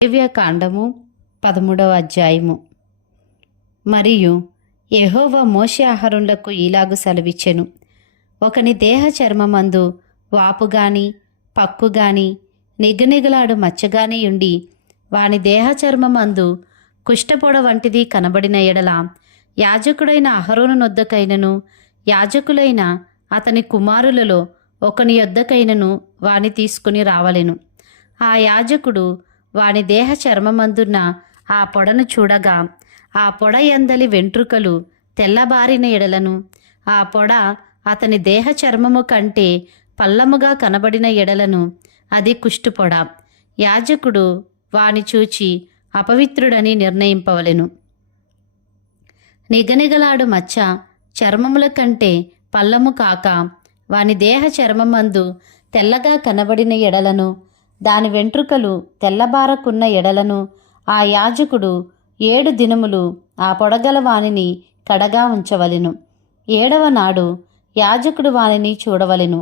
లేవ్యకాండము 13వ అధ్యాయము. మరియు యెహోవా మోషే అహరోనులకు ఈలాగు సెలవిచ్చెను. ఒకని దేహ చర్మమందు వాపుగాని పక్కుగాని నిగనిగలాడు మచ్చగాని ఉండి వాని దేహ చర్మమందు కుష్ఠపొడ వంటిది కనబడిన ఎడల యాజకుడైన అహరోను నొద్దకైనను యాజకులైన అతని కుమారులలో ఒకని యొద్దకైనను వాని తీసుకుని రావలెను. ఆ యాజకుడు వాని దేహ చర్మమందున్న ఆ పొడను చూడగా ఆ పొడ యందలి వెంట్రుకలు తెల్లబారిన ఎడలను, ఆ పొడ అతని దేహ చర్మము కంటే పల్లముగా కనబడిన ఎడలను అది కుష్టుపొడ. యాజకుడు వాని చూచి అపవిత్రుడని నిర్ణయింపవలెను. నిగనిగలాడు మచ్చ చర్మముల కంటే పల్లము కాక వాని దేహ చర్మమందు తెల్లగా కనబడిన ఎడలను, దాని వెంట్రుకలు తెల్లబారకున్న ఎడలను ఆ యాజకుడు 7 దినములు ఆ పొడగల వానిని కడగా ఉంచవలెను. 7వ నాడు యాజకుడు వానిని చూడవలెను.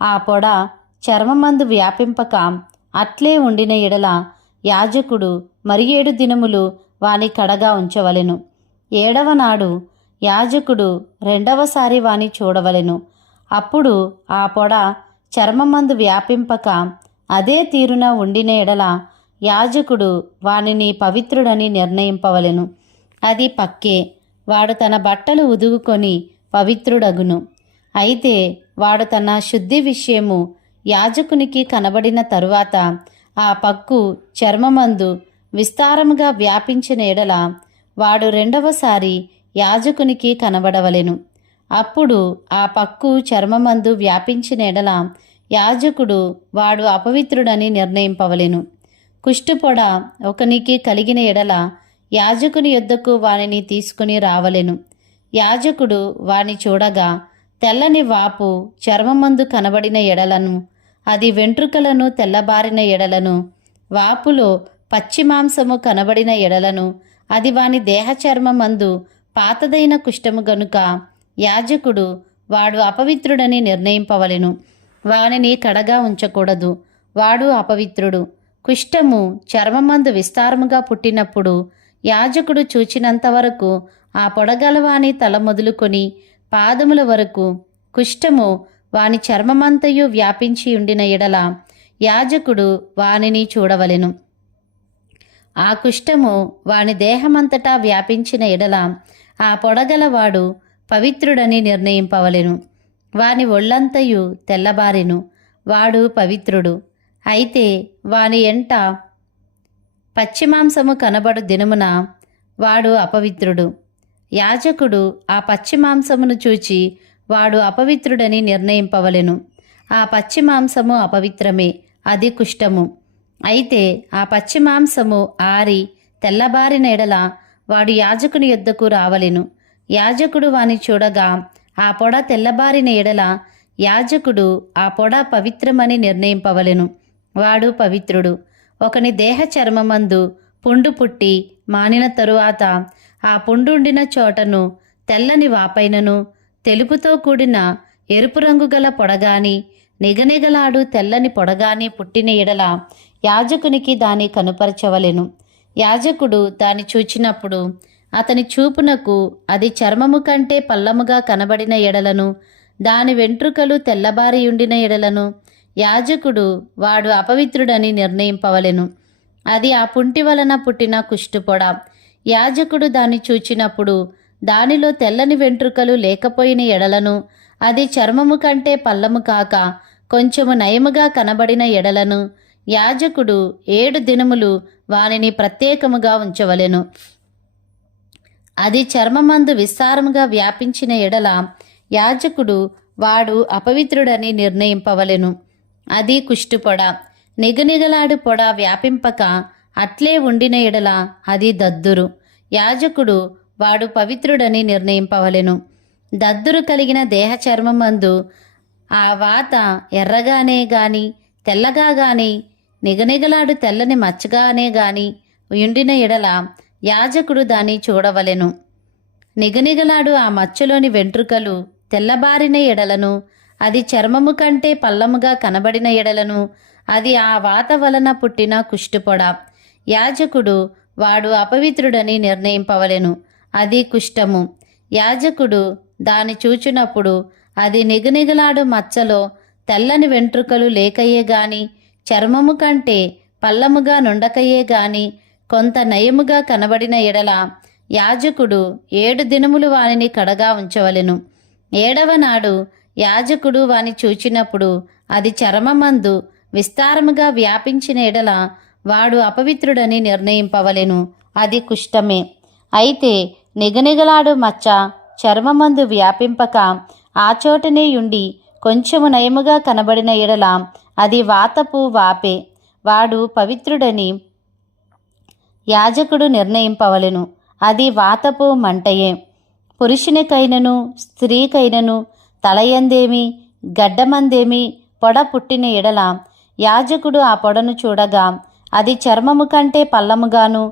ఆ పొడ చర్మమందు వ్యాపింపక అట్లే ఉండిన ఎడల యాజకుడు మరి 7 దినములు వాని కడగా ఉంచవలెను. 7వ నాడు యాజకుడు రెండవసారి వాని చూడవలెను. అప్పుడు ఆ పొడ చర్మమందు వ్యాపింపక అదే తీరున ఉండిన ఎడల యాజకుడు వానిని పవిత్రుడని నిర్ణయింపవలెను. అది పక్కే, వాడు తన బట్టలు ఉదుగుకొని పవిత్రుడగును. అయితే వాడు తన శుద్ధి విషయము యాజకునికి కనబడిన తరువాత ఆ పక్కు చర్మమందు విస్తారముగా వ్యాపించిన ఎడల వాడు రెండవసారి యాజకునికి కనబడవలెను. అప్పుడు ఆ పక్కు చర్మమందు వ్యాపించిన ఎడల యాజకుడు వాడు అపవిత్రుడని నిర్ణయింపవలెను. కుష్టుపొడ ఒకనికి కలిగిన ఎడల యాజకుని యొద్దకు వానిని తీసుకుని రావలెను. యాజకుడు వాని చూడగా తెల్లని వాపు చర్మమందు కనబడిన ఎడలను, అది వెంట్రుకలను తెల్లబారిన ఎడలను, వాపులో పచ్చి మాంసము కనబడిన ఎడలను, అది వాని దేహ చర్మమందు పాతదైన కుష్ఠము గనుక యాజకుడు వాడు అపవిత్రుడని నిర్ణయింపవలెను. వానిని కడగా ఉంచకూడదు, వాడు అపవిత్రుడు. కుష్ఠము చర్మమందు విస్తారముగా పుట్టినప్పుడు యాజకుడు చూచినంతవరకు ఆ పొడగలవాని తల మొదలుకొని పాదముల వరకు కుష్ఠము వాని చర్మమంతయు వ్యాపించి ఉండిన ఎడల యాజకుడు వానిని చూడవలెను. ఆ కుష్ఠము వాని దేహమంతటా వ్యాపించిన ఎడల ఆ పొడగలవాడు పవిత్రుడని నిర్ణయింపవలెను. వాని ఒళ్ళంతయు తెల్లబారెను, వాడు పవిత్రుడు. అయితే వాని ఎంట పచ్చిమాంసము కనబడు దినమున వాడు అపవిత్రుడు. యాజకుడు ఆ పచ్చిమాంసమును చూచి వాడు అపవిత్రుడని నిర్ణయింపవలెను. ఆ పచ్చిమాంసము అపవిత్రమే, అది కుష్ఠము. అయితే ఆ పచ్చిమాంసము ఆరి తెల్లబారిన ఎడల వాడు యాజకుని యొద్దకు రావలెను. యాజకుడు వాని చూడగా ఆ పొడ తెల్లబారిన ఎడల యాజకుడు ఆ పొడ పవిత్రమని నిర్ణయింపవలెను. వాడు పవిత్రుడు. ఒకని దేహ చర్మమందు పుండు పుట్టి మానిన తరువాత ఆ పుండుండిన చోటను తెల్లని వాపైనను తెలుపుతో కూడిన ఎరుపు రంగు గల పొడగాని నిగనిగలాడు తెల్లని పొడగాని పుట్టిన ఎడల యాజకునికి దాని కనుపరచవలెను. యాజకుడు దాని చూచినప్పుడు అతని చూపునకు అది చర్మము కంటే పల్లముగా కనబడిన ఎడలను, దాని వెంట్రుకలు తెల్లబారి ఉండిన ఎడలను యాజకుడు వాడు అపవిత్రుడని నిర్ణయింపవలెను. అది ఆ పుంటి వలన పుట్టిన కుష్టుపొడ. యాజకుడు దాన్ని చూచినప్పుడు దానిలో తెల్లని వెంట్రుకలు లేకపోయిన ఎడలను, అది చర్మము కంటే పల్లము కాక కొంచెము నయముగా కనబడిన ఎడలను యాజకుడు 7 దినములు వానిని ప్రత్యేకముగా ఉంచవలెను. అది చర్మమందు విస్తారముగా వ్యాపించిన ఎడల యాజకుడు వాడు అపవిత్రుడని నిర్ణయింపవలెను. అది కుష్టుపొడ. నిగనిగలాడు పొడ వ్యాపింపక అట్లే ఉండిన ఎడల అది దద్దురు. యాజకుడు వాడు పవిత్రుడని నిర్ణయింపవలెను. దద్దురు కలిగిన దేహ చర్మమందు ఆ వాత ఎర్రగానే గాని తెల్లగా గాని నిగనిగలాడు తెల్లని మచ్చగానే గాని ఉండిన ఎడల యాజకుడు దాన్ని చూడవలెను. నిగనిగలాడు ఆ మచ్చలోని వెంట్రుకలు తెల్లబారిన ఎడలను, అది చర్మము కంటే పల్లముగా కనబడిన ఎడలను అది ఆ వాత వలన పుట్టిన కుష్టుపొడ. యాజకుడు వాడు అపవిత్రుడని నిర్ణయింపవలెను. అది కుష్ఠము. యాజకుడు దాని చూచినప్పుడు అది నిగనిగలాడు మచ్చలో తెల్లని వెంట్రుకలు లేకయే గాని, చర్మము కంటే పల్లముగా నుండకయే గాని కొంత నయముగా కనబడిన ఎడల యాజకుడు 7 దినములు వానిని కడగా ఉంచవలెను. 7వ నాడు యాజకుడు వాని చూచినప్పుడు అది చర్మమందు విస్తారముగా వ్యాపించిన ఎడల వాడు అపవిత్రుడని నిర్ణయింపవలెను. అది కుష్ఠమే. అయితే నిగనిగలాడు మచ్చ చర్మమందు వ్యాపింపక ఆ చోటనే ఉండి కొంచెము నయముగా కనబడిన ఎడల అది వాతపు వాపే. వాడు పవిత్రుడని యాజకుడు నిర్ణయింపవలెను. అది వాతపు మంటయే. పురుషునికైనను స్త్రీకైనను తలయందేమి గడ్డమందేమి పొడ పుట్టిన ఎడల యాజకుడు ఆ పొడను చూడగా అది చర్మము కంటే పల్లముగాను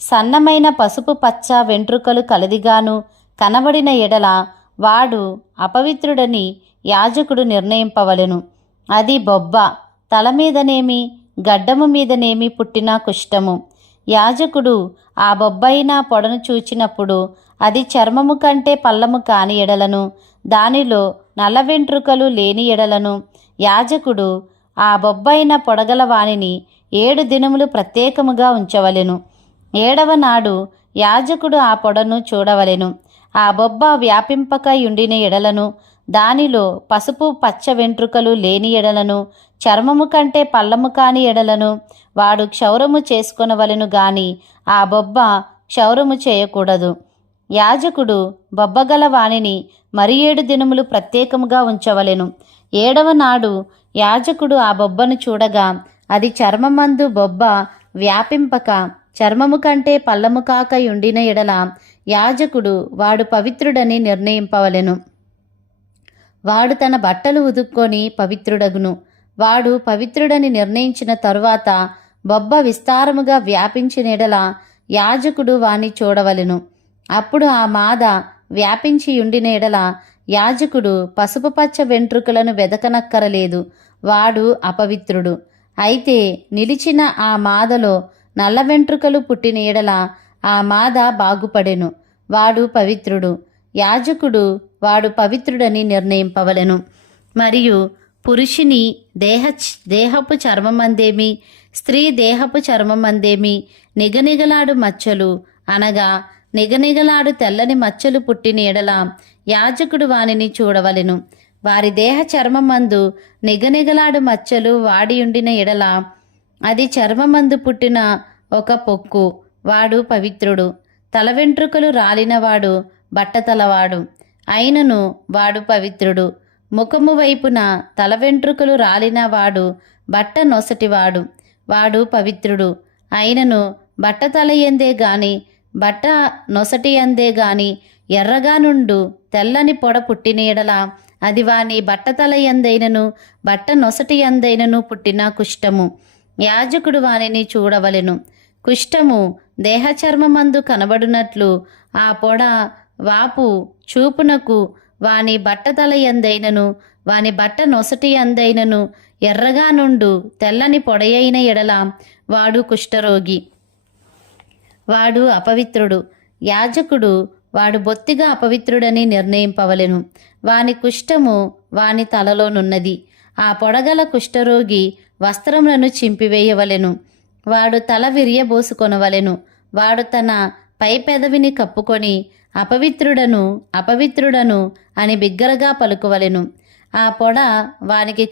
సన్నమైన పసుపు పచ్చ వెంట్రుకలు కలదిగాను కనబడిన ఎడల వాడు అపవిత్రుడని యాజకుడు నిర్ణయింపవలెను. అది బొబ్బ, తల మీదనేమి గడ్డము మీదనేమి పుట్టిన కుష్ఠము. యాజకుడు ఆ బొబ్బైన పొడను చూచినప్పుడు అది చర్మము కంటే పల్లము కాని ఎడలను దానిలో నల్ల వెంట్రుకలు లేని ఎడలను యాజకుడు ఆ బొబ్బైన పొడగల వానిని 7 దినములు ప్రత్యేకముగా ఉంచవలెను. 7వ నాడు యాజకుడు ఆ పొడను చూడవలెను. ఆ బొబ్బ వ్యాపింపక ఉండిన ఎడలను దానిలో పసుపు పచ్చ వెంట్రుకలు లేని ఎడలను చర్మము కంటే పల్లము కాని ఎడలను వాడు క్షౌరము చేసుకొనవలెను గాని ఆ బొబ్బ క్షౌరము చేయకూడదు. యాజకుడు బొబ్బగల వానిని మరి 7 దినములు ప్రత్యేకముగా ఉంచవలెను. 7వ నాడు యాజకుడు ఆ బొబ్బను చూడగా అది చర్మమందు బొబ్బ వ్యాపింపక చర్మము కంటే పల్లము కాక ఉండిన ఎడల యాజకుడు వాడు పవిత్రుడని నిర్ణయింపవలెను. వాడు తన బట్టలు ఉదుక్కొని పవిత్రుడగును. వాడు పవిత్రుడని నిర్ణయించిన తరువాత బొబ్బ విస్తారముగా వ్యాపించిన ఎడల యాజకుడు వాని చూడవలెను. అప్పుడు ఆ మాద వ్యాపించి ఉండిన ఎడల యాజకుడు పసుపు పచ్చ వెంట్రుకలను వెదకనక్కరలేదు. వాడు అపవిత్రుడు. అయితే నిలిచిన ఆ మాదలో నల్ల వెంట్రుకలు పుట్టిన ఎడల ఆ మాద బాగుపడెను. వాడు పవిత్రుడు. యాజకుడు వాడు పవిత్రుడని నిర్ణయింపవలెను. మరియు పురుషుని దేహపు చర్మమందేమి స్త్రీ దేహపు చర్మమందేమి నిగనిగలాడు మచ్చలు అనగా నిగనిగలాడు తెల్లని మచ్చలు పుట్టిన ఎడల యాజకుడు వానిని చూడవలెను. వారి దేహ చర్మమందు నిగనిగలాడు మచ్చలు వాడియుండిన ఎడల అది చర్మమందు పుట్టిన ఒక పొక్కు. వాడు పవిత్రుడు. తల వెంట్రుకలు రాలినవాడు బట్టతలవాడు అయినను వాడు పవిత్రుడు. ముఖము వైపున తల వెంట్రుకలు రాలినవాడు బట్ట నొసటివాడు. వాడు పవిత్రుడు. అయినను బట్టతల ఎందే గాని బట్ట నొసటి అందే గాని ఎర్రగా నుండు తెల్లని పొడ పుట్టిన ఎడల అది వాని బట్టతల ఎందైనను బట్ట నొసటి ఎందైనను పుట్టిన కుష్ఠము. యాజకుడు వానిని చూడవలెను. కుష్ఠము దేహచర్మమందు కనబడునట్లు ఆ పొడ వాపు చూపునకు వాని బట్టతల ఎందైనను వాని బట్ట నొసటి ఎందైనను ఎర్రగా నుండు తెల్లని పొడయైన ఎడల వాడు కుష్ఠరోగి. వాడు అపవిత్రుడు. యాజకుడు వాడు బొత్తిగా అపవిత్రుడని నిర్ణయింపవలెను. వాని కుష్ఠము వాని తలలోనున్నది. ఆ పొడగల కుష్ఠరోగి వస్త్రములను చింపివేయవలెను. వాడు తల విరియబోసుకొనవలెను. వాడు తన పై పెదవిని కప్పుకొని అపవిత్రుడను అపవిత్రుడను అని బిగ్గరగా పలుకువలెను. ఆ పొడ వానికి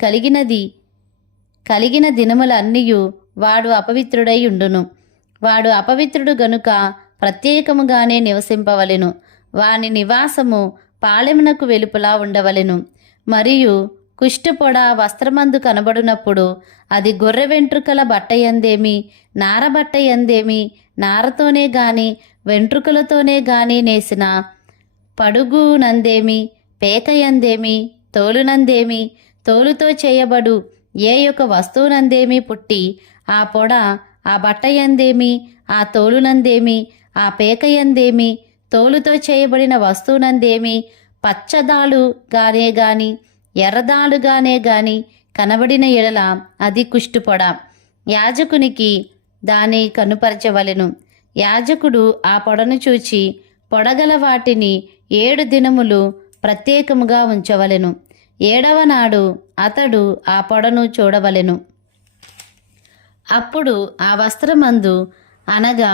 కలిగిన దినములన్నీయు వాడు అపవిత్రుడై ఉండును. వాడు అపవిత్రుడు గనుక ప్రత్యేకముగానే నివసింపవలెను. వాని నివాసము పాళెమునకు వెలుపల ఉండవలెను. మరియు కుష్ఠపొడ వస్త్రమందు కనబడినప్పుడు అది గొర్రె వెంట్రుకల బట్టయందేమి నారబట్టయందేమి నారతోనే గాని వెంట్రుకలతోనే గాని నేసిన పడుగునందేమి పేకయందేమి తోలునందేమి తోలుతో చేయబడు ఏ యొక్క వస్తువునందేమి పుట్టి ఆ పొడ ఆ బట్టయందేమి ఆ తోలునందేమి ఆ పేకయందేమి తోలుతో చేయబడిన వస్తువునందేమి పచ్చదాలుగానే గాని ఎర్రదాలుగానే గాని కనబడిన ఎడల అది కుష్ఠుపొడ. యాజకునికి దాని కనుపరచవలెను. యాజకుడు ఆ పొడను చూచి పొడగల వాటిని 7 దినములు ప్రత్యేకముగా ఉంచవలెను. 7వ నాడు అతడు ఆ పొడను చూడవలెను. అప్పుడు ఆ వస్త్రమందు అనగా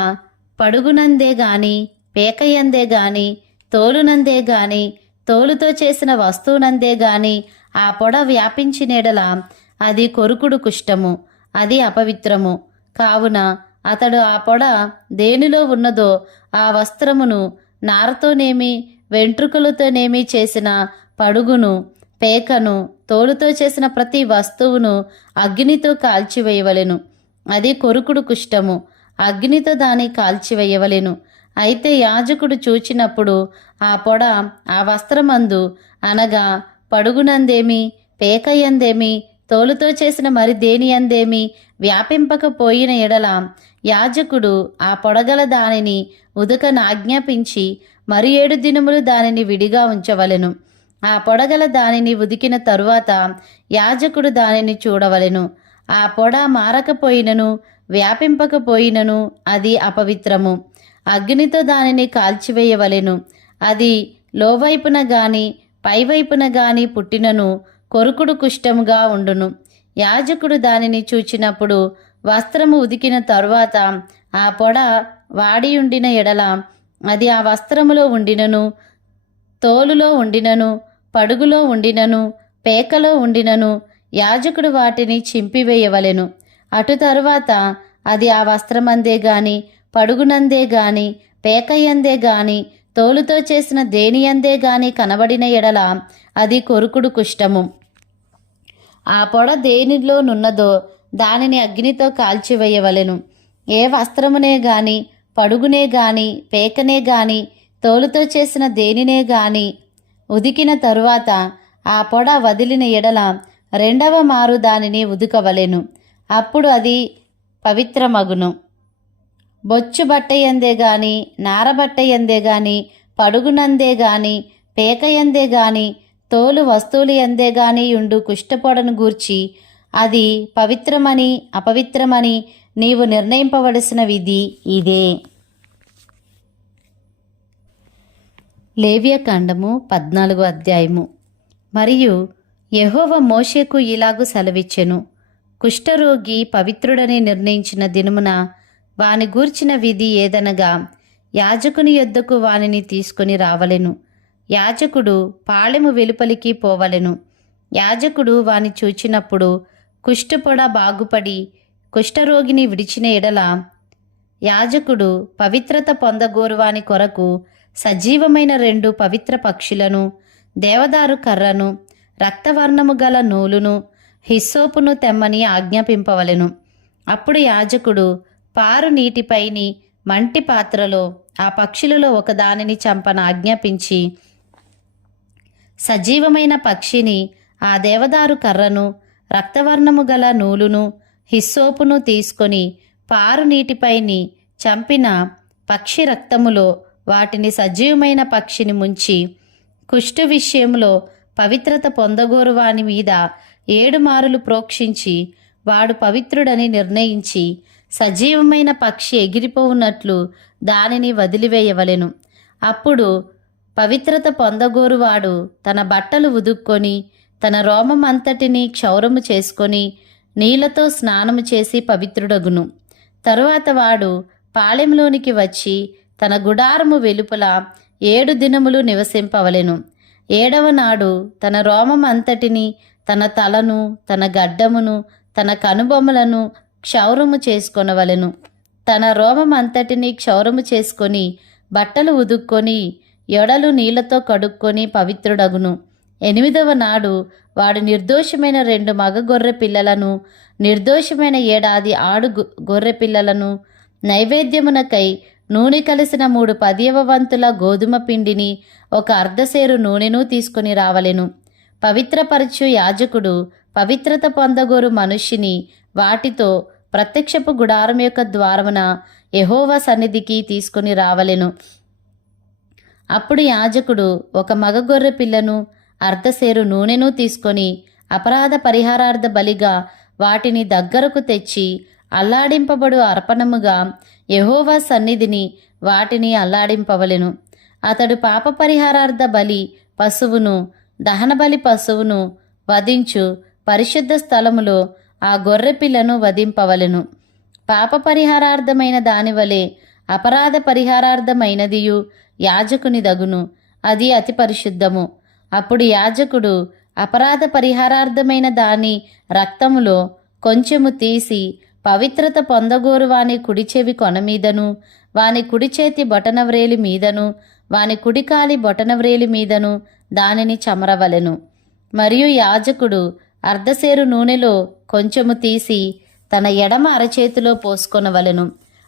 పడుగునందే గాని పేకయందే గాని తోలునందే గాని తోలుతో చేసిన వస్తువునందే గాని ఆ పొడ వ్యాపించినెడల అది కొరుకుడు కుష్టము, అది అపవిత్రము. కావున అతడు ఆ పొడ దేనిలో ఉన్నదో ఆ వస్త్రమును నారతోనేమి వెంట్రుకలతోనేమి చేసిన పడుగును పేకను తోలుతో చేసిన ప్రతి వస్తువును అగ్నితో కాల్చివేయవలెను. అది కొరుకుడు కుష్టము, అగ్నితో దాన్ని కాల్చివేయవలెను. అయితే యాజకుడు చూచినప్పుడు ఆ పొడ ఆ వస్త్రమందు అనగా పడుగునందేమి పేకయందేమి తోలుతో చేసిన మరి దేనియందేమి వ్యాపింపకపోయిన ఎడల యాజకుడు ఆ పొడగల దానిని ఉదకనాజ్ఞాపించి మరి 7 దినములు దానిని విడిగా ఉంచవలెను. ఆ పొడగల దానిని ఉదికిన తరువాత యాజకుడు దానిని చూడవలెను. ఆ పొడ మారకపోయినను వ్యాపింపకపోయినను అది అపవిత్రము. అగ్నితో దానిని కాల్చివేయవలెను. అది లోవైపున గాని పైవైపున గాని పుట్టినను కొరుకుడు కుష్టముగా ఉండును. యాజకుడు దానిని చూచినప్పుడు వస్త్రము ఉదికిన తరువాత ఆ పొడ వాడియుండిన ఎడల అది ఆ వస్త్రములో ఉండినను తోలులో ఉండినను పడుగులో ఉండినను పేకలో ఉండినను యాజకుడు వాటిని చింపివేయవలెను. అటు తరువాత అది ఆ వస్త్రమందే గాని పడుగునందే గాని పేకయందే గాని తోలుతో చేసిన దేనియందే గాని కనబడిన ఎడల అది కొరుకుడు కుష్టము. ఆ పొడ దేనిలోనున్నదో దానిని అగ్నితో కాల్చివేయవలెను. ఏ వస్త్రమునే గాని పడుగునే గాని పేకనే గాని తోలుతో చేసిన దేనినే గాని ఉదికిన తరువాత ఆ పొడ వదిలిన ఎడల 2వ మారు దానిని ఉదుకవలెను. అప్పుడు అది పవిత్రమగును. బొచ్చు బట్టయందే గాని నారబట్టయందే గాని పడుగునందే గాని పేకయందే గాని తోలు వస్తువులు ఎందే గాని ఉండు కుష్ఠపొడను గూర్చి అది పవిత్రమని అపవిత్రమని నీవు నిర్ణయింపవలసిన విధి ఇదే. లేవియకాండము 14వ అధ్యాయము. మరియు యెహోవా మోషేకు ఇలాగు సెలవిచ్చెను. కుష్ఠరోగి పవిత్రుడని నిర్ణయించిన దినమున వాని గూర్చిన విధి ఏదనగా యాజకుని యొద్దకు వానిని తీసుకొని రావలెను. యాజకుడు పాళెము వెలుపలికి పోవలెను. యాజకుడు వాని చూచినప్పుడు కుష్ఠపొడ బాగుపడి కుష్ఠరోగిని విడిచిన ఎడల యాజకుడు పవిత్రత పొందగోరువాని కొరకు సజీవమైన 2 పవిత్ర పక్షులను దేవదారు కర్రను రక్తవర్ణము గల నూలును హిస్సోపును తెమ్మని ఆజ్ఞాపింపవలెను. అప్పుడు యాజకుడు పారు నీటిపైని మంటి పాత్రలో ఆ పక్షులలో ఒకదానిని చంపన ఆజ్ఞాపించి సజీవమైన పక్షిని ఆ దేవదారు కర్రను రక్తవర్ణము గల నూలును హిస్సోపును తీసుకొని పారు నీటిపైని చంపిన పక్షి రక్తములో వాటిని సజీవమైన పక్షిని ముంచి కుష్టు విషయంలో పవిత్రత పొందగోరు వాని మీద 7 మారులు ప్రోక్షించి వాడు పవిత్రుడని నిర్ణయించి సజీవమైన పక్షి ఎగిరిపోవునట్లు దానిని వదిలివేయవలెను. అప్పుడు పవిత్రత పొందగోరువాడు తన బట్టలు ఉదుక్కొని తన రోమం అంతటినీ క్షౌరము చేసుకొని నీళ్లతో స్నానము చేసి పవిత్రుడగును. తరువాత వాడు పాళెంలోనికి వచ్చి తన గుడారము వెలుపల 7 దినములు నివసింపవలెను. 7వ నాడు తన రోమం అంతటిని తన తలను తన గడ్డమును తన కనుబొమ్మలను క్షౌరము చేసుకొనవలెను. తన రోమం అంతటిని క్షౌరము చేసుకొని బట్టలు ఉదుక్కొని యొడలు నీళ్లతో కడుక్కొని పవిత్రుడగును. 8వ నాడు వాడు నిర్దోషమైన 2 మగ గొర్రె పిల్లలను నిర్దోషమైన 7 ఆది ఆడు గొర్రె పిల్లలను నైవేద్యమునకై నూనె కలిసిన 3 10వ వంతుల గోధుమ పిండిని 1 అర్ధసేరు నూనెను తీసుకొని రావలెను. పవిత్రపరచు యాజకుడు పవిత్రత పొందగోరు మనుష్యుని వాటితో ప్రత్యక్షపు గుడారం యొక్క ద్వారమున యెహోవా సన్నిధికి తీసుకొని రావలెను. అప్పుడు యాజకుడు 1 మగ గొర్రె పిల్లను అర్ధసేరు నూనెను తీసుకొని అపరాధ పరిహారార్థ బలిగా వాటిని దగ్గరకు తెచ్చి అల్లాడింపబడు అర్పణముగా యెహోవా సన్నిధిని వాటిని అల్లాడింపవలెను. అతడు పాప పరిహారార్థ బలి పశువును దహనబలి పశువును వధించు పరిశుద్ధ స్థలములో ఆ గొర్రెపిల్లను వధింపవలెను. పాప పరిహారార్థమైన దానివలే అపరాధ పరిహారార్థమైనదియు యాజకుని దగును, అది అతి పరిశుద్ధము. అప్పుడు యాజకుడు అపరాధ పరిహారార్థమైన దాని రక్తములో కొంచెము తీసి పవిత్రత పొందగోరు వాని కుడి చెవి కొన మీదను, వాని కుడి చేతి బొటనవ్రేలి మీదను, వాని కుడికాలి బొటనవ్రేలి మీదను దానిని చమరవలెను. మరియు యాజకుడు అర్ధసేరు నూనెలో కొంచెము తీసి తన ఎడమ అరచేతిలో పోసుకొనవలెను.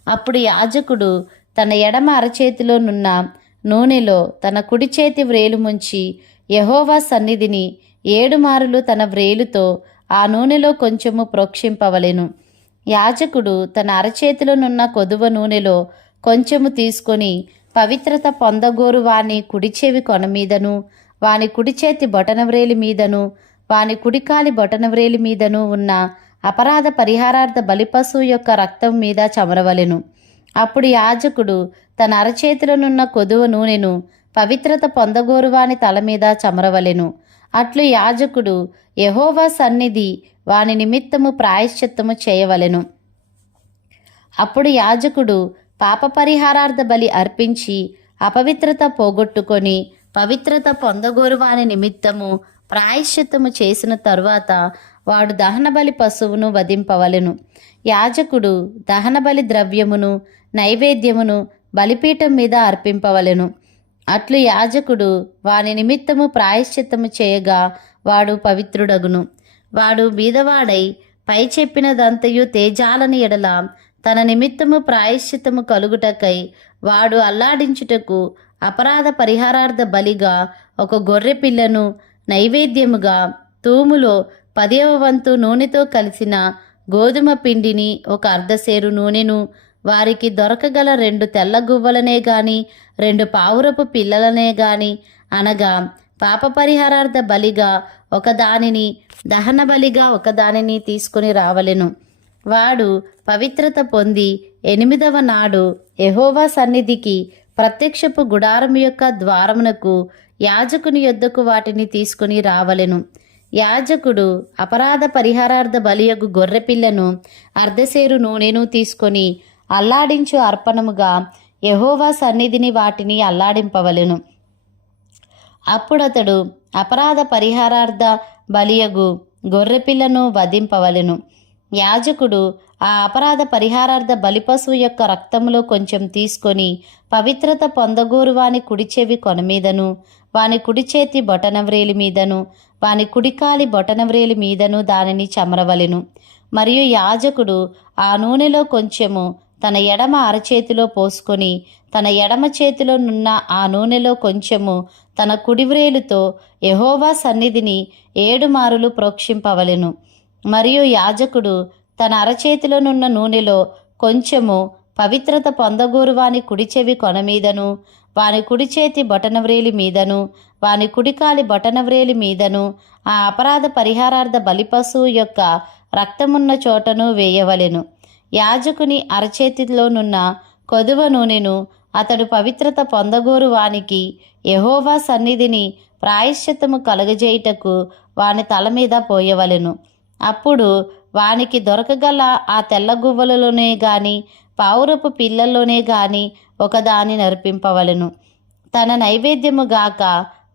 అప్పుడు యాజకుడు తన ఎడమ అరచేతిలో నున్న నూనెలో తన కుడి చేతి వ్రేలు ముంచి యెహోవా సన్నిధిని 7 మారులు తన వ్రేలుతో ఆ నూనెలో కొంచెము ప్రోక్షింపవలెను. యాజకుడు తన అరచేతిలో నున్న కొదువ నూనెలో కొంచెము తీసుకొని పవిత్రత పొందగోరు వాని కుడి చెవి కొన మీదను, వాని కుడి చేతి బొటనవ్రేలి మీదను, వాని కుడికాలి బొటనవ్రేలి మీదను ఉన్న అపరాధ పరిహారార్థ బలిపశువు యొక్క రక్తం మీద చమరవలెను. అప్పుడు యాజకుడు తన అరచేతిలోనున్న కొదువ నూనెను పవిత్రత పొందగోరు వాని తల మీద చమరవలెను. అట్లు యాజకుడు యెహోవా సన్నిధి వాని నిమిత్తము ప్రాయశ్చిత్తము చేయవలెను. అప్పుడు యాజకుడు పాప పరిహారార్థ బలి అర్పించి అపవిత్రత పోగొట్టుకొని పవిత్రత పొందగోరు వాని నిమిత్తము ప్రాయశ్చిత్తము చేసిన తరువాత వాడు దహనబలి పశువును వధింపవలెను. యాజకుడు దహనబలి ద్రవ్యమును నైవేద్యమును బలిపీఠం మీద అర్పింపవలెను. అట్లు యాజకుడు వాని నిమిత్తము ప్రాయశ్చిత్తము చేయగా వాడు పవిత్రుడగును. వాడు బీదవాడై పై చెప్పినదంతయు తేజాలని ఎడల తన నిమిత్తము ప్రాయశ్చిత్తము కలుగుటకై వాడు అల్లాడించుటకు అపరాధ పరిహారార్థ బలిగా ఒక గొర్రె పిల్లను నైవేద్యముగా తూములో 10వ వంతు నూనెతో కలిసిన గోధుమ పిండిని ఒక అర్ధసేరు నూనెను వారికి దొరకగల 2 తెల్ల గువ్వలనే గాని 2 పావురపు పిల్లలనే గాని అనగా పాప పరిహారార్థ బలిగా ఒకదానిని దహన బలిగా ఒకదానిని తీసుకుని రావలెను. వాడు పవిత్రత పొంది 8వ నాడు యెహోవా సన్నిధికి ప్రత్యక్షపు గుడారము యొక్క ద్వారమునకు యాజకుని యొద్దకు వాటిని తీసుకుని రావలెను. యాజకుడు అపరాధ పరిహారార్థ బలియగు గొర్రెపిల్లను అర్ధసేరు నూనెను తీసుకొని అల్లాడించు అర్పణముగా యెహోవా సన్నిధిని వాటిని అల్లాడింపవలెను. అప్పుడతడు అపరాధ పరిహారార్థ బలియగు గొర్రెపిల్లను వధింపవలెను. యాజకుడు ఆ అపరాధ పరిహారార్థ బలిపశువు యొక్క రక్తములో కొంచెం తీసుకొని పవిత్రత పొందగోరు వాని కుడి చెవి కొన మీదను, వాని కుడి చేతి బొటనవ్రేలి మీదను, వాని కుడికాలి బొటనవ్రేలి మీదను దానిని చమరవలెను. మరియు యాజకుడు ఆ నూనెలో కొంచెము తన ఎడమ అరచేతిలో పోసుకొని తన ఎడమ చేతిలో నున్న ఆ నూనెలో కొంచెము తన కుడివ్రేలుతో యెహోవా సన్నిధిని 7 మారులు ప్రోక్షింపవలెను. మరియు యాజకుడు తన అరచేతిలోనున్న నూనెలో కొంచెము పవిత్రత పొందగోరు వాని కుడి చెవి కొన మీదను, వాని కుడి చేతి బొటనవ్రేలి మీదను, వాని కుడికాలి బొటనవ్రేలి మీదను ఆ అపరాధ పరిహారార్థ బలిపశువు యొక్క రక్తమున్న చోటను వేయవలెను. యాజకుని అరచేతిలోనున్న కొదువ నూనెను అతడు పవిత్రత పొందగోరు వానికి యెహోవా సన్నిధిని ప్రాయశ్చిత్తము కలుగజేయుటకు వాని తల మీద పోయవలెను. అప్పుడు వానికి దొరకగల ఆ తెల్ల గువ్వలలోనే గాని పావురపు పిల్లల్లోనే గాని ఒకదాని నర్పింపవలెను. తన నైవేద్యము గాక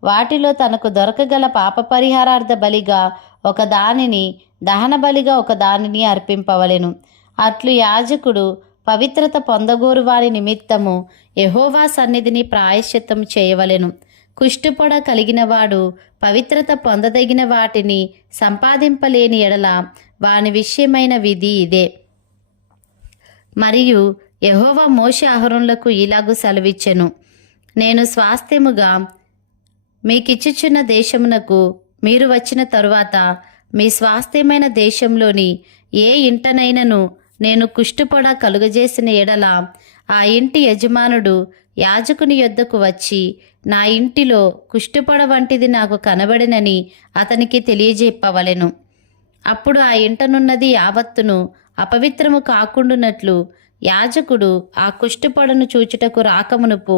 వాటిలో తనకు దొరకగల పాప పరిహారార్థ బలిగా ఒకదానిని దహన బలిగా ఒకదానిని అర్పింపవలెను. అట్లు యాజకుడు పవిత్రత పొందగోరు వారి నిమిత్తము యెహోవా సన్నిధిని ప్రాయశ్చిత్తము చేయవలెను. కుష్టుపొడ కలిగినవాడు పవిత్రత పొందదగిన వాటిని సంపాదింపలేని ఎడల వాని విషయమైన విధి ఇదే. మరియు యెహోవా మోషే అహరోనులకు ఇలాగు సెలవిచ్చెను, నేను స్వాస్థ్యముగా మీకిచ్చుచున్న దేశమునకు మీరు వచ్చిన తరువాత మీ స్వాస్థ్యమైన దేశంలోని ఏ ఇంటనైనను నేను కుష్టుపొడ కలుగజేసిన ఎడల ఆ ఇంటి యజమానుడు యాజకుని యొద్దకు వచ్చి నా ఇంటిలో కుష్టుపొడ వంటిది నాకు కనబడినని అతనికి తెలియజెప్పవలెను. అప్పుడు ఆ ఇంటనున్నది యావత్తును అపవిత్రము కాకుండునట్లు యాజకుడు ఆ కుష్టుపొడను చూచుటకు రాకమునుపు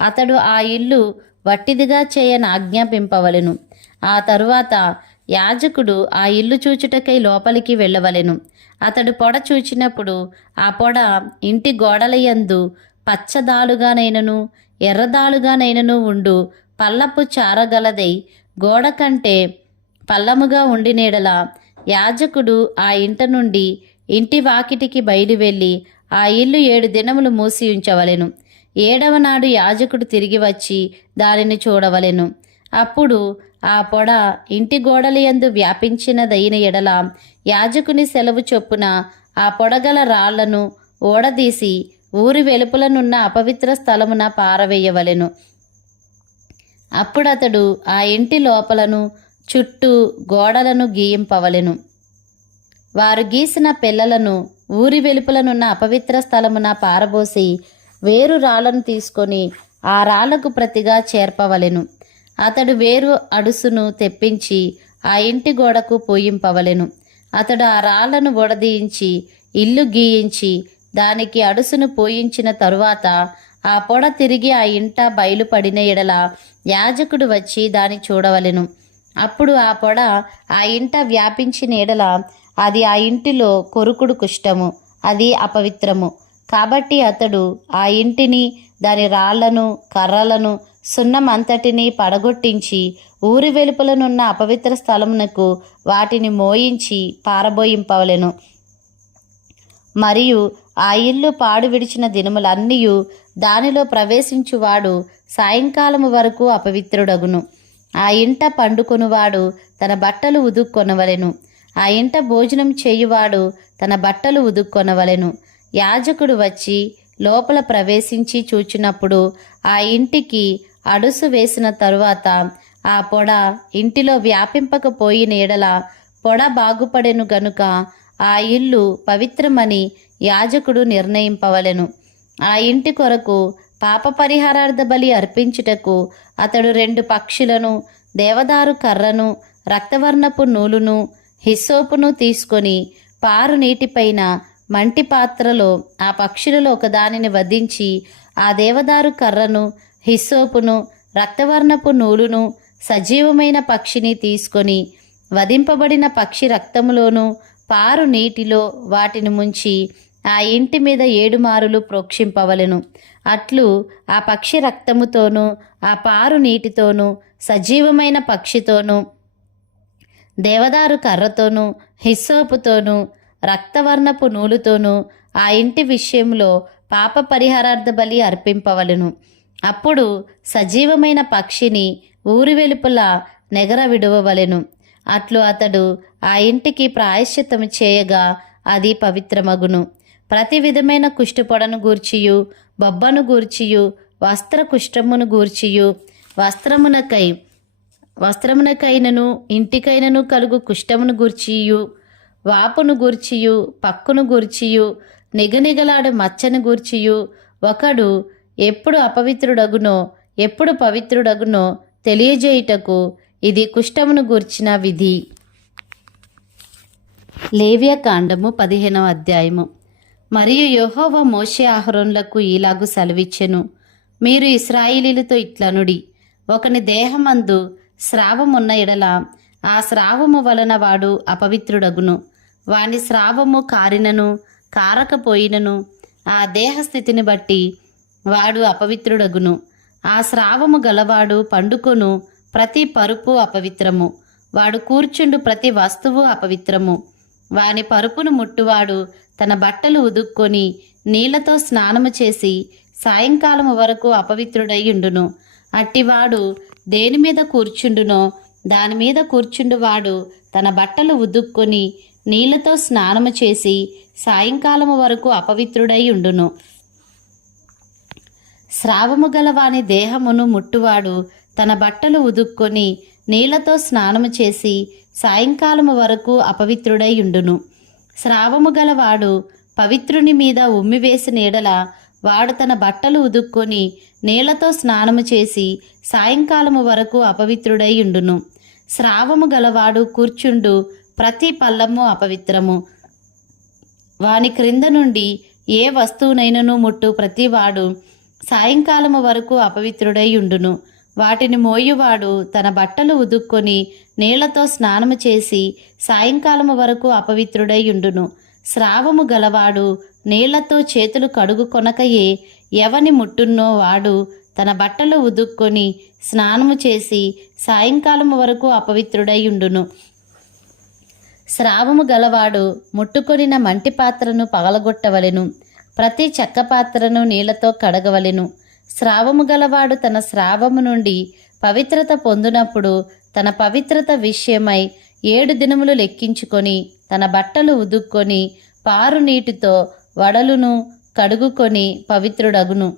అతడు ఆ ఇల్లు వట్టిదిగా చేయని ఆజ్ఞాపింపవలెను. ఆ తరువాత యాజకుడు ఆ ఇల్లు చూచుటకై లోపలికి వెళ్ళవలెను. అతడు పొడ చూచినప్పుడు ఆ పొడ ఇంటి గోడలయందు పచ్చదాలుగానైనను ఎర్రదాలుగానైనను ఉండు పల్లపు చారగలదై గోడ కంటే పల్లముగా ఉండినేడల యాజకుడు ఆ ఇంట నుండి ఇంటి వాకిటికి బయలు వెళ్ళి ఆ ఇల్లు 7 దినములు మూసి ఉంచవలెను. 7వ నాడు యాజకుడు తిరిగి వచ్చి దానిని చూడవలెను. అప్పుడు ఆ పొడ ఇంటి గోడలయందు వ్యాపించినదైన ఎడల యాజకుని సెలవు చొప్పున ఆ పొడగల రాళ్లను ఓడదీసి ఊరి వెలుపలనున్న అపవిత్ర స్థలమున పారవేయవలెను. అప్పుడతడు ఆ ఇంటి లోపలను చుట్టూ గోడలను గీయింపవలెను. వారు గీసిన పిల్లలను ఊరి వెలుపలనున్న అపవిత్ర స్థలమున పారబోసి వేరు రాళ్లను తీసుకొని ఆ రాళ్లకు ప్రతిగా చేర్పవలెను. అతడు వేరు అడుసును తెప్పించి ఆ ఇంటి గోడకు పోయింపవలెను. అతడు ఆ రాళ్లను ఒడదీయించి ఇల్లు గీయించి దానికి అడుసును పోయించిన తరువాత ఆ పొడ తిరిగి ఆ ఇంట బయలుపడిన ఎడల యాజకుడు వచ్చి దాని చూడవలెను. అప్పుడు ఆ పొడ ఆ ఇంట వ్యాపించిన ఎడల అది ఆ ఇంటిలో కొరుకుడు కుష్టము, అది అపవిత్రము. కాబట్టి అతడు ఆ ఇంటిని దాని రాళ్లను కర్రలను సున్నమంతటిని పడగొట్టించి ఊరి వెలుపలనున్న అపవిత్ర స్థలమునకు వాటిని మోయించి పారబోయింపవలెను. మరియు ఆ ఇల్లు పాడు విడిచిన దినములన్నీయు దానిలో ప్రవేశించువాడు సాయంకాలము వరకు అపవిత్రుడగును. ఆ ఇంట పండుకొనువాడు తన బట్టలు ఉదుక్కొనవలెను. ఆ ఇంట భోజనం చేయువాడు తన బట్టలు ఉదుక్కొనవలెను. యాజకుడు వచ్చి లోపల ప్రవేశించి చూచినప్పుడు ఆ ఇంటికి అడుసు వేసిన తరువాత ఆ పొడ ఇంటిలో వ్యాపింపకపోయిన ఎడల పొడ బాగుపడెను గనుక ఆ ఇల్లు పవిత్రమని యాజకుడు నిర్ణయింపవలెను. ఆ ఇంటి కొరకు పాప పరిహారార్థ బలి అర్పించుటకు అతడు 2 పక్షులను, దేవదారు కర్రను, రక్తవర్ణపు నూలును, హిస్సోపును తీసుకొని పారు నీటిపైన మంటి పాత్రలో ఆ పక్షులలో ఒకదానిని వధించి ఆ దేవదారు కర్రను, హిస్సోపును, రక్తవర్ణపు నూలును సజీవమైన పక్షిని తీసుకొని వధింపబడిన పక్షి రక్తములోను పారు నీటిలో వాటిని ముంచి ఆ ఇంటి మీద 7 మారులు ప్రోక్షింపవలెను. అట్లు ఆ పక్షి రక్తముతోనూ ఆ పారు నీటితోనూ సజీవమైన పక్షితోనూ దేవదారు కర్రతోనూ హిస్సోపుతోనూ రక్తవర్ణపు నూలుతోనూ ఆ ఇంటి విషయంలో పాప పరిహారార్థ బలి అర్పింపవలెను. అప్పుడు సజీవమైన పక్షిని ఊరి వెలుపల నెగర విడువవలెను. అట్లు అతడు ఆ ఇంటికి ప్రాయశ్చిత్తము చేయగా అది పవిత్రమగును. ప్రతి విధమైన కుష్టుపొడను గూర్చియు బొబ్బను గూర్చియు వస్త్ర కుష్ఠమును గూర్చియు వస్త్రమునకైనను ఇంటికైనను కలుగు కుష్ఠమును గూర్చియు వాపును గూర్చియు పక్కును గూర్చియు నిగనిగలాడు మచ్చను గూర్చియు ఒకడు ఎప్పుడు అపవిత్రుడగునో ఎప్పుడు పవిత్రుడగునో తెలియజేయుటకు ఇది కుష్ఠమును గూర్చిన విధి. లేవ్యకాండము 15వ అధ్యాయము. మరియు యెహోవా మోషే అహరోనులకు ఈలాగు సెలవిచ్చెను. మీరు ఇశ్రాయేలీయులతో ఇట్లనుడి, ఒకని దేహమందు స్రావమున్న ఎడల ఆ స్రావము వలన వాడు అపవిత్రుడగును. వాని స్రావము కారినను కారకపోయినను ఆ దేహస్థితిని బట్టి వాడు అపవిత్రుడగును. ఆ స్రావము గలవాడు పండుకొను ప్రతి పరుపు అపవిత్రము, వాడు కూర్చుండు ప్రతి వస్తువు అపవిత్రము. వాని పరుపును ముట్టువాడు తన బట్టలు ఉదుక్కొని నీళ్లతో స్నానము చేసి సాయంకాలము వరకు అపవిత్రుడయ్యుండును. అట్టివాడు దేని మీద కూర్చుండునో దాని మీద కూర్చుండువాడు తన బట్టలు ఉదుక్కొని నీళ్లతో స్నానము చేసి సాయంకాలము వరకు అపవిత్రుడై ఉండును. స్రావము గల వాని దేహమును ముట్టువాడు తన బట్టలు ఉదుక్కొని నీళ్లతో స్నానము చేసి సాయంకాలము వరకు అపవిత్రుడై ఉండును. స్రావము గలవాడు పవిత్రుని మీద ఉమ్మివేసిన ఎడల వాడు తన బట్టలు ఉదుక్కొని నీళ్లతో స్నానము చేసి సాయంకాలము వరకు అపవిత్రుడై ఉండును. స్రావము గలవాడు కూర్చుండు ప్రతి పల్లము అపవిత్రము. వాని క్రింద నుండి ఏ వస్తువునైనను ముట్టు ప్రతివాడు సాయంకాలము వరకు అపవిత్రుడై ఉండును. వాటిని మోయువాడు తన బట్టలు ఉదుక్కొని నీళ్లతో స్నానము చేసి సాయంకాలము వరకు అపవిత్రుడై ఉండును. స్రావము గలవాడు నీళ్లతో చేతులు కడుగు కొనకయే ఎవని ముట్టున్నో వాడు తన బట్టలు ఉదుక్కొని స్నానము చేసి సాయంకాలము వరకు అపవిత్రుడై ఉండును. స్రావము గలవాడు ముట్టుకొనిన మంటి పాత్రను పగలగొట్టవలెను. ప్రతి చెక్క పాత్రను నీళ్లతో కడగవలెను. స్రావము గలవాడు తన స్రావము నుండి పవిత్రత పొందినప్పుడు తన పవిత్రత విషయమై 7 దినములు లెక్కించుకొని తన బట్టలు ఉదుక్కొని పారు నీటితో వడలును కడుగుకొని పవిత్రుడగును.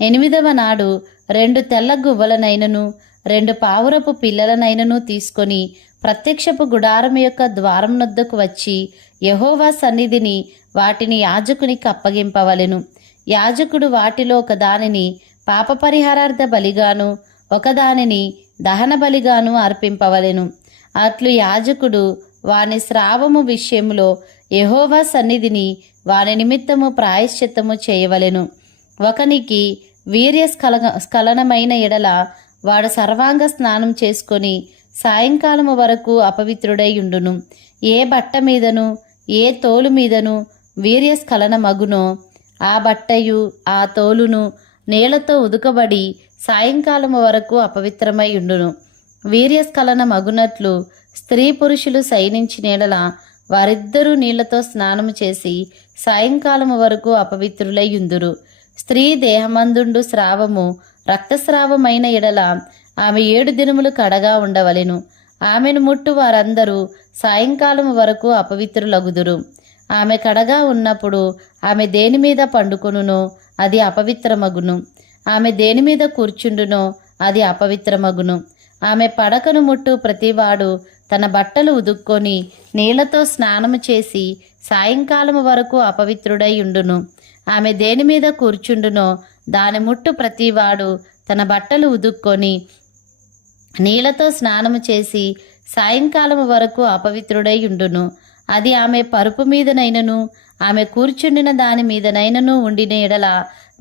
8వ నాడు 2 తెల్ల గువ్వలనైనను 2 పావురపు పిల్లలనైనను తీసుకొని ప్రత్యక్షపు గుడారం యొక్క ద్వారం నొద్దకు వచ్చి యెహోవా సన్నిధిని వాటిని యాజకునికి అప్పగింపవలెను. యాజకుడు వాటిలో ఒకదానిని పాపపరిహారార్థ బలిగాను ఒకదానిని దహన బలిగాను అర్పింపవలెను. అట్లు యాజకుడు వాని స్రావము విషయంలో యెహోవా సన్నిధిని వాని నిమిత్తము ప్రాయశ్చిత్తము చేయవలెను. ఒకనికి స్ఖలనమైన ఎడల వాడు సర్వాంగ స్నానం చేసుకొని సాయంకాలము వరకు అపవిత్రుడై ఉండును. ఏ బట్ట మీదను ఏ తోలు మీదను వీర్యస్ఖలనమగునో ఆ బట్టయు ఆ తోలును నీళ్లతో ఉదుకబడి సాయంకాలము వరకు అపవిత్రమై ఉండును. వీర్యస్ఖలనమగునట్లు స్త్రీ పురుషులు శయనించిన ఎడల వారిద్దరూ నీళ్లతో స్నానము చేసి సాయంకాలము వరకు అపవిత్రులై ఉందురు. స్త్రీ దేహమందుండు స్రావము రక్తస్రావమైన ఎడల ఆమె 7 దినములు కడగా ఉండవలెను. ఆమెను ముట్టు వారందరూ సాయంకాలము వరకు అపవిత్రులగుదురు. ఆమె కడగా ఉన్నప్పుడు ఆమె దేని మీద పండుకొనునో అది అపవిత్రమగును. ఆమె దేని మీద కూర్చుండునో అది అపవిత్రమగును. ఆమె పడకను ముట్టు ప్రతివాడు తన బట్టలు ఉదుక్కొని నీళ్లతో స్నానము చేసి సాయంకాలము వరకు అపవిత్రుడై ఉండును. ఆమె దేని మీద కూర్చుండునో దాని ముట్టు ప్రతివాడు తన బట్టలు ఉదుక్కొని నీళ్లతో స్నానము చేసి సాయంకాలము వరకు అపవిత్రుడై ఉండును. అది ఆమె పరుపు మీదనైనను ఆమె కూర్చుండిన దాని మీదనైనను ఉండిన ఎడల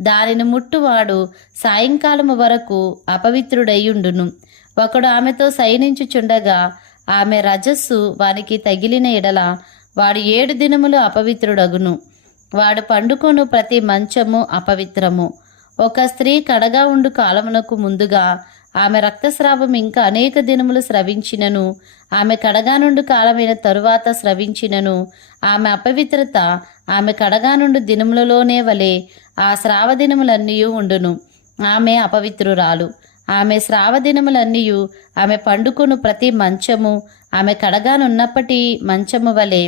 దానిని ముట్టువాడు సాయంకాలము వరకు అపవిత్రుడై ఉండును. ఒకడు ఆమెతో శయనించుచుండగా ఆమె రజస్సు వానికి తగిలిన ఎడల వాడు 7 దినములు అపవిత్రుడగును. వాడు పండుకొను ప్రతి మంచము అపవిత్రము. ఒక స్త్రీ కడగా ఉండు కాలమునకు ముందుగా ఆమె రక్తస్రావం ఇంకా అనేక దినములు స్రవించినను ఆమె కడగా నుండి కాలమైన తరువాత స్రవించినను ఆమె అపవిత్రత ఆమె కడగా నుండి దినములలోనే వలె ఆ స్రావ దినములన్నీ ఉండును. ఆమె అపవిత్రురాలు. ఆమె స్రావ దినములన్నీ ఆమె పండుకొను ప్రతి మంచము ఆమె కడగానున్నప్పటి మంచము వలె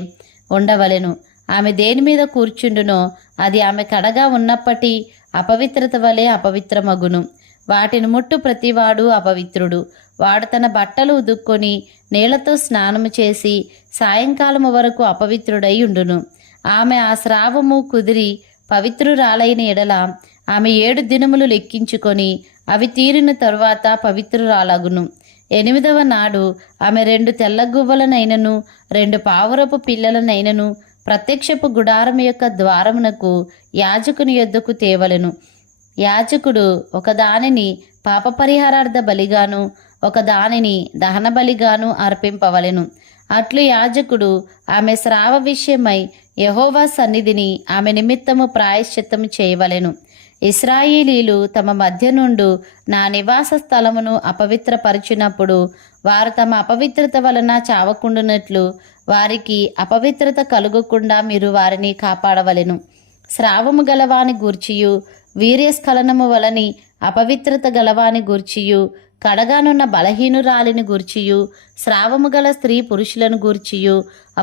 ఉండవలెను. ఆమె దేని మీద కూర్చుండునో అది ఆమె కడగా ఉన్నప్పటి అపవిత్రత వలె అపవిత్రమగును. వాటిని ముట్టు ప్రతివాడు అపవిత్రుడు. వాడు తన బట్టలు ఉదుక్కొని నీళ్లతో స్నానము చేసి సాయంకాలము వరకు అపవిత్రుడై ఉండును. ఆమె ఆ స్రావము కుదిరి పవిత్రురాలైన ఎడల ఆమె 7 దినములు లెక్కించుకొని అవి తీరిన తరువాత పవిత్రురాలగును. 8వ నాడు ఆమె 2 తెల్ల గువ్వలనైనను 2 పావురపు పిల్లలనైనను ప్రత్యక్షపు గుడారం యొక్క ద్వారమునకు యాజకుని యొద్దకు తేవలెను. యాజకుడు ఒకదానిని పాపపరిహారార్థ బలిగాను ఒకదానిని దహన బలిగాను అర్పింపవలెను. అట్లు యాజకుడు ఆమె స్రావ విషయమై యెహోవా సన్నిధిని ఆమె నిమిత్తము ప్రాయశ్చిత్తము చేయవలెను. ఇశ్రాయేలీలు తమ మధ్య నుండు నా నివాస స్థలమును అపవిత్రపరిచినప్పుడు వారు తమ అపవిత్రత వలన చావకుండునట్లు వారికి అపవిత్రత కలుగకుండా మీరు వారిని కాపాడవలెను. స్రావము గలవాని గూర్చియు వీర్యస్ఖలనము వలని అపవిత్రత గలవాని గూర్చియు కడగానున్న బలహీనురాలిని గూర్చియు స్రావము గల స్త్రీ పురుషులను గూర్చియు